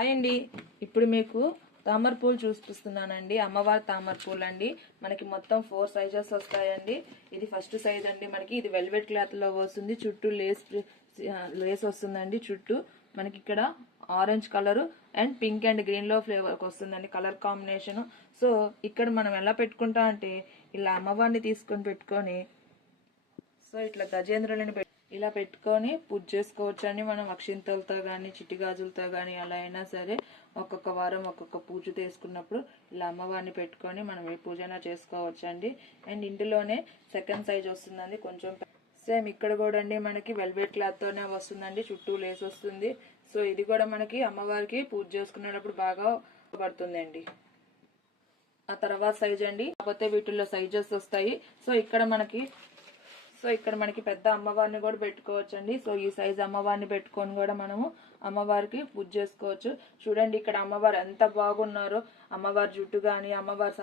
Hi అండి. ఇప్పుడు మీకు తామర పూలు చూపిస్తున్నానండి. అమ్మవారి తామర పూలు అండి. మనకి మొత్తం 4 సైజెస్ వస్తాయండి. ఇది ఫస్ట్ సైజ్ అండి. మనకి ఇది వెల్వెట్ క్లాత్ లో వస్తుంది. చుట్టూ లేస్ వస్తుందండి. చుట్టూ మనకి ఇక్కడ orange colour and pink and green లో ఫ్లేవర్ వస్తుందండి కలర్ కాంబినేషన్. సో ఇక్కడ మనం ఎలా పెట్టుకుంటాం అంటే ఇలా అమ్మవారిని తీసుకొని పెట్టుకొని సో ఇట్లా గజేంద్రులని ఇలా పెట్టుకొని పూజ చేసుకోవచ్చు అండి. మనం అక్షింతలతో కానీ చిట్టి గాజులతో కానీ అలా అయినా సరే ఒక్కొక్క వారం ఒక్కొక్క పూజ చేసుకున్నప్పుడు ఇలా అమ్మవారిని పెట్టుకొని మనం ఏ పూజైనా చేసుకోవచ్చు అండి. అండ్ ఇందులోనే సెకండ్ సైజ్ వస్తుందండి. కొంచెం సేమ్ ఇక్కడ కూడా అండి మనకి వెల్వెట్ క్లాత్ తోనే వస్తుందండి. చుట్టూ లేస్ వస్తుంది. సో ఇది కూడా మనకి అమ్మవారికి పూజ చేసుకునేటప్పుడు బాగా పడుతుందండి. ఆ తర్వాత సైజ్ అండి. కాకపోతే వీటిల్లో సైజెస్ వస్తాయి. సో ఇక్కడ మనకి పెద్ద అమ్మవారిని కూడా పెట్టుకోవచ్చు అండి. సో ఈ సైజ్ అమ్మవారిని పెట్టుకొని కూడా మనము అమ్మవారికి పూజ చేసుకోవచ్చు. చూడండి ఇక్కడ అమ్మవారు ఎంత బాగున్నారో. అమ్మవారి జుట్టు కానీ అమ్మవారి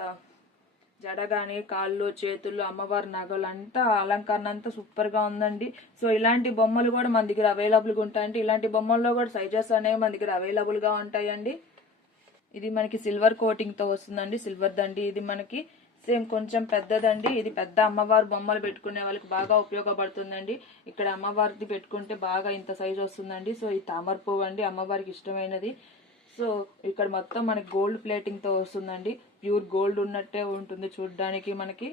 జడ కానీ కాళ్ళు చేతులు అమ్మవారి నగలు అంతా అలంకరణ అంతా సూపర్ గా ఉందండి. సో ఇలాంటి బొమ్మలు కూడా మన దగ్గర అవైలబుల్ గా ఉంటాయండి. ఇలాంటి బొమ్మల్లో కూడా సైజెస్ అనేవి మన దగ్గర అవైలబుల్ గా ఉంటాయండి. ఇది మనకి సిల్వర్ కోటింగ్ తో వస్తుందండి. సిల్వర్ దండి ఇది మనకి సేమ్ కొంచెం పెద్దదండి. ఇది పెద్ద అమ్మవారి బొమ్మలు పెట్టుకునే వాళ్ళకి బాగా ఉపయోగపడుతుందండి. ఇక్కడ అమ్మవారికి పెట్టుకుంటే బాగా ఇంత సైజ్ వస్తుందండి. సో ఈ తామర పువ్వు అండి అమ్మవారికి ఇష్టమైనది. సో ఇక్కడ మొత్తం మనకి గోల్డ్ ప్లేటింగ్ తో వస్తుందండి. ప్యూర్ గోల్డ్ ఉన్నట్టే ఉంటుంది చూడడానికి మనకి.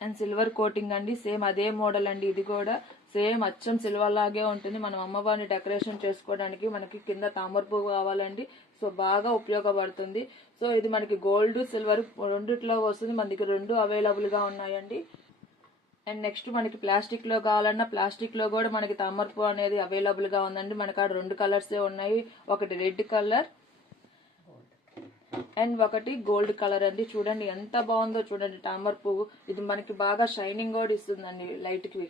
అండ్ సిల్వర్ కోటింగ్ అండి. సేమ్ అదే మోడల్ అండి. ఇది కూడా సేమ్ అచ్చం సిల్వర్ లాగే ఉంటుంది. మనం అమ్మవారిని డెకరేషన్ చేసుకోవడానికి మనకి కింద తామర పువ్వు కావాలండి. సో బాగా ఉపయోగపడుతుంది. సో ఇది మనకి గోల్డ్ సిల్వర్ రెండిట్లో వస్తుంది. మన దగ్గర రెండు అవైలబుల్ గా ఉన్నాయండి. అండ్ నెక్స్ట్ మనకి ప్లాస్టిక్ లో కావాలన్నా ప్లాస్టిక్ లో కూడా మనకి తామర పువ్వు అనేది అవైలబుల్ గా ఉందండి. మనకి ఆడ 2 కలర్సే ఉన్నాయి. ఒకటి రెడ్ కలర్ అండ్ ఒకటి గోల్డ్ కలర్ అండి. చూడండి ఎంత బాగుందో చూడండి తామర పువ్వు. ఇది మనకి బాగా షైనింగ్ కూడా ఇస్తుందండి లైట్ కి.